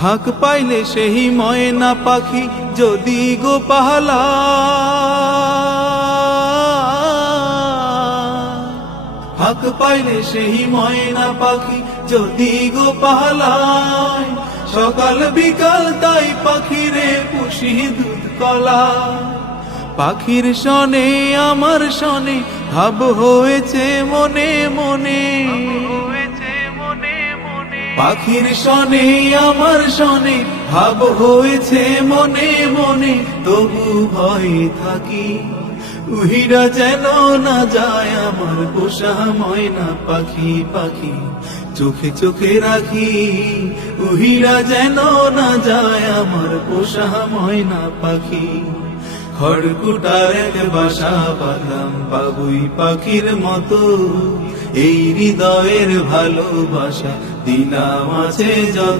ফাঁক পাইলে সেই ময়না পাখি যদি গো পাহালা, ফাঁক পাইলে সেই ময়না পাখি যদি গো পাহালায়, সকাল বিকাল তাই পাখিরে পুষি দুধ কলা। পাখির শনে আমার শনে ভাব হয়েছে মনে মনে, পাখির শনে আমার শনে ভাব হয়েছে মনে মনে। তবু ভয়ে থাকি উহিরা যেন না যায় আমার পোষা ময়না পাখি পাখি, চোখে চোখে রাখি উহিরা যেন না যায় আমার পোষা ময়না পাখি। খড়কুটার এক বাসা বাঁধলাম বাবুই পাখির মতো, এই হৃদয়ের ভালোবাসা দিলাম আছে যত।